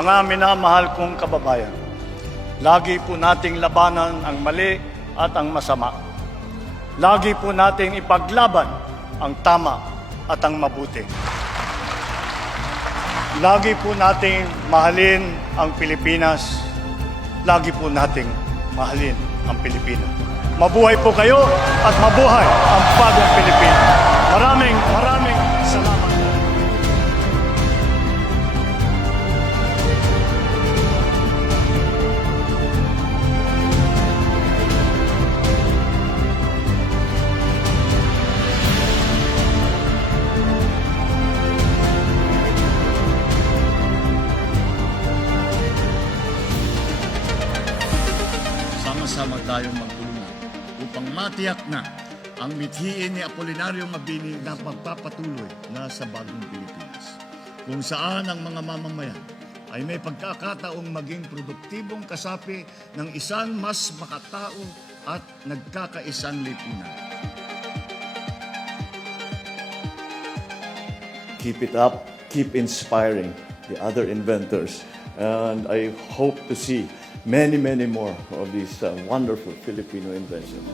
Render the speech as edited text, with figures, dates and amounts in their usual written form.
Mga minamahal kong kababayan, lagi po nating labanan ang mali at ang masama. Lagi po nating ipaglaban ang tama at ang mabuti. Lagi po nating mahalin ang Pilipinas. Lagi po nating mahalin ang Pilipino. Mabuhay po kayo at mabuhay ang bagong Pilipino. Maraming salamat. Sama-sama tayong magtulungan upang matiyak na ang mithiin ni Apolinario Mabini na pagpapatuloy na sa bagong Pilipinas, kung saan ang mga mamamayan ay may pagkakataong maging produktibong kasapi ng isang mas makatao at nagkakaisang lipunan. Keep it up, keep inspiring the other inventors, and I hope to see many more of these wonderful Filipino inventions.